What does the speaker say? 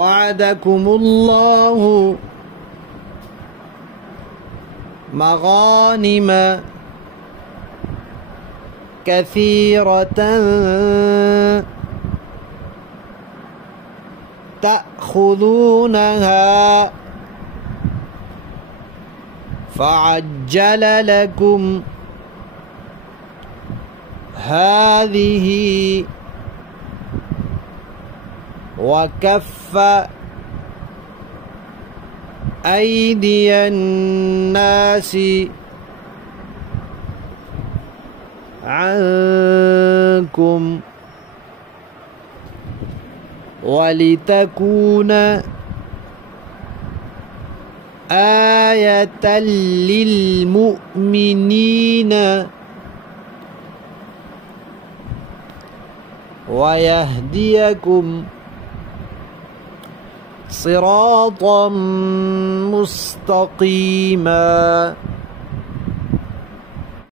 وعدكم الله مغانم كثيرة تأخذونها فعجل لكم هذه وكف أيدي الناس عنكم ولتكون آية للمؤمنين ويهديكم صراطا مستقيما.